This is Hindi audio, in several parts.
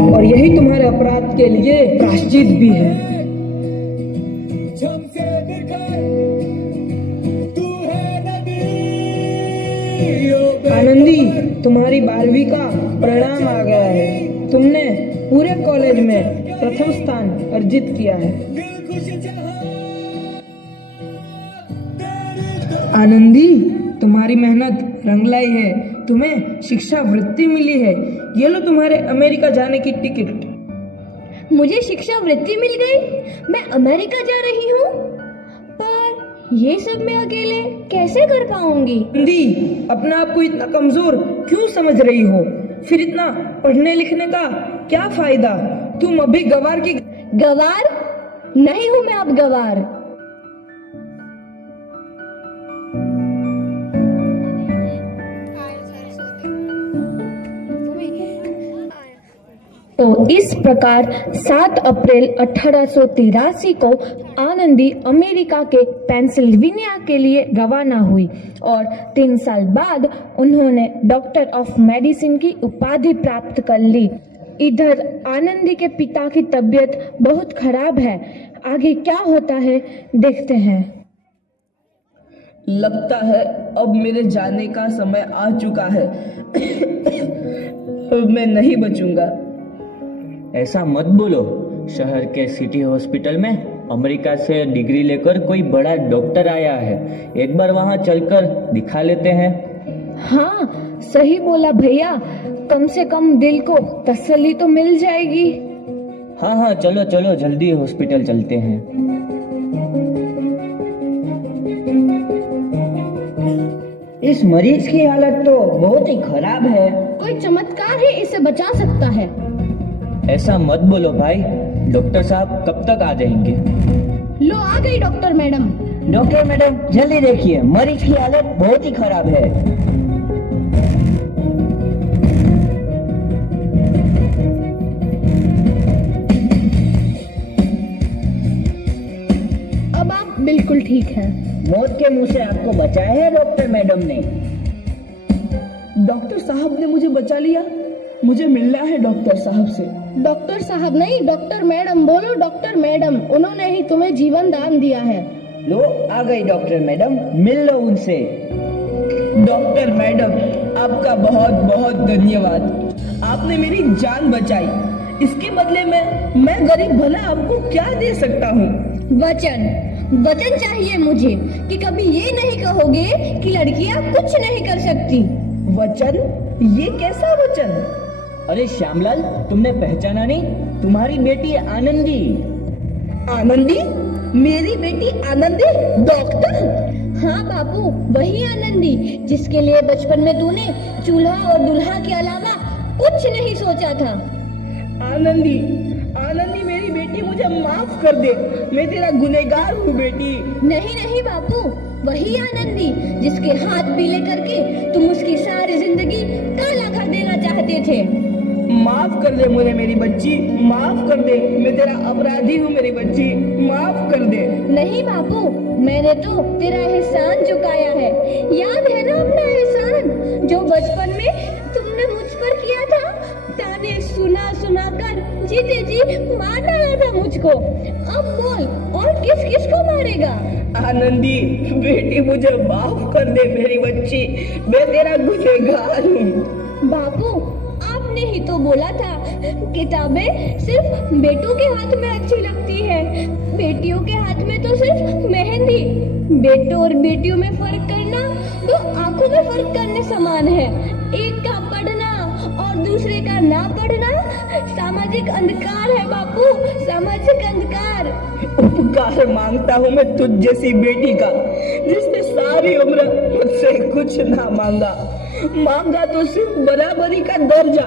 और यही तुम्हारे अपराध के लिए प्रायश्चित भी है। आनंदी, तुम्हारी 12वीं का परिणाम आ गया है। तुमने पूरे कॉलेज में प्रथम स्थान अर्जित किया है। आनंदी, तुम्हारी मेहनत रंग लाई है। तुम्हें शिक्षा वृत्ति मिली है। ये लो तुम्हारे अमेरिका जाने की टिकट। मुझे शिक्षा वृत्ति मिल गई? मैं अमेरिका जा रही हूँ? पर ये सब मैं अकेले कैसे कर पाऊंगी? आनंदी, अपने आप को इतना कमजोर क्यों समझ रही हो? फिर इतना पढ़ने लिखने का क्या फायदा? तुम अभी गवार की। गवार नहीं हूँ मैं अब गवार। तो इस प्रकार 7 अप्रैल 1883 को आनंदी अमेरिका के पेंसिल्वेनिया के लिए रवाना हुई और 3 साल बाद उन्होंने डॉक्टर ऑफ मेडिसिन की उपाधि प्राप्त कर ली। इधर आनंदी के पिता की तबीयत बहुत खराब है। आगे क्या होता है देखते हैं। लगता है अब मेरे जाने का समय आ चुका है। अब मैं नहीं बचूंगा। ऐसा मत बोलो। शहर के सिटी हॉस्पिटल में अमेरिका से डिग्री लेकर कोई बड़ा डॉक्टर आया है। एक बार वहां चलकर दिखा लेते हैं। हाँ, सही बोला भैया। कम से कम दिल को तसल्ली तो मिल जाएगी। हाँ हाँ, चलो चलो जल्दी हॉस्पिटल चलते हैं। इस मरीज की हालत तो बहुत ही खराब है। कोई चमत्कार ही इसे बचा सकता है। ऐसा मत बोलो भाई। डॉक्टर साहब कब तक आ जाएंगे? लो आ गई डॉक्टर मैडम। डॉक्टर मैडम जल्दी देखिए, मरीज की हालत बहुत ही खराब है। अब आप बिल्कुल ठीक हैं। मौत के मुंह से आपको बचाया है डॉक्टर मैडम ने। डॉक्टर साहब ने मुझे बचा लिया। मुझे मिलना है डॉक्टर साहब से। डॉक्टर साहब नहीं, डॉक्टर मैडम बोलो। डॉक्टर मैडम, उन्होंने ही तुम्हें जीवन दान दिया है। लो आ गई डॉक्टर मैडम, मिल लो उनसे। डॉक्टर मैडम, आपका बहुत बहुत धन्यवाद। आपने मेरी जान बचाई। इसके बदले में मैं गरीब भला आपको क्या दे सकता हूँ? वचन चाहिए मुझे कि कभी ये नहीं कहोगे कि लड़कियां कुछ नहीं कर सकती। वचन? ये कैसा वचन? अरे श्यामलाल, तुमने पहचाना नहीं? तुम्हारी बेटी आनंदी। आनंदी? मेरी बेटी आनंदी डॉक्टर? हाँ बापू, वही आनंदी जिसके लिए बचपन में तूने चूल्हा और दुल्हा के अलावा कुछ नहीं सोचा था। आनंदी, आनंदी मेरी बेटी, मुझे माफ कर दे। मैं तेरा गुनहगार हूँ बेटी। नहीं नहीं बापू, वही आनंदी जिसके हाथ पीले करके तुम उसकी सारी जिंदगी काला कर देना चाहते थे। माफ कर दे मुझे मेरी बच्ची, माफ कर दे। मैं तेरा अपराधी हूँ मेरी बच्ची, माफ कर दे। नहीं बापू, मैंने तो तेरा एहसान चुकाया है। याद है ना अपना एहसान जो बचपन में तुमने मुझ पर किया था? ताने सुना सुना कर जीते जी मार डाला था मुझको। अब बोल, और किस किस को मारेगा? आनंदी बेटी, मुझे माफ कर दे मेरी बच्ची। मैं तेरा गुनहगार हूँ। बापू, आपने ही तो बोला था किताबें सिर्फ बेटों के हाथ में अच्छी लगती है, बेटियों के हाथ में तो सिर्फ मेहंदी। बेटों और बेटियों में फर्क करना तो आंखों में फर्क करने समान है। एक का पढ़ना और दूसरे का ना पढ़ना सामाजिक अंधकार है बापू, सामाजिक अंधकार। उपकार मांगता हूँ मैं तुझ जैसी बेटी का, जिसने सारी उम्र मुझसे कुछ ना मांगा तो सिर्फ बराबरी का दर्जा।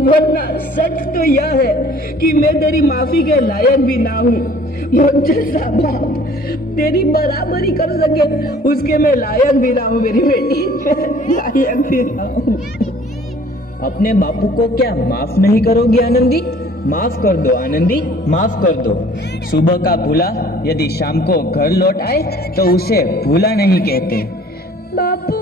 वरना सच तो यह है कि मैं तेरी माफी के लायक भी ना हूँ। मुझ जैसा बाप तेरी बराबरी कर सके उसके मैं लायक भी ना हूँ मेरी बेटी, लायक भी ना हूँ। अपने बापू को क्या माफ नहीं करोगी आनंदी? माफ कर दो आनंदी, माफ कर दो। सुबह का भूला यदि शाम को घर लौट आए तो उसे भूला नहीं कहते। बापू,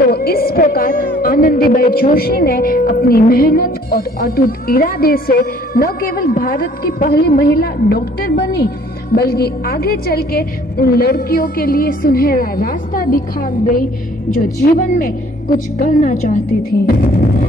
तो इस प्रकार आनंदीबाई जोशी ने अपनी मेहनत और अटूट इरादे से न केवल भारत की पहली महिला डॉक्टर बनी, बल्कि आगे चल के उन लड़कियों के लिए सुनहरा रास्ता दिखा गई जो जीवन में कुछ करना चाहती थी।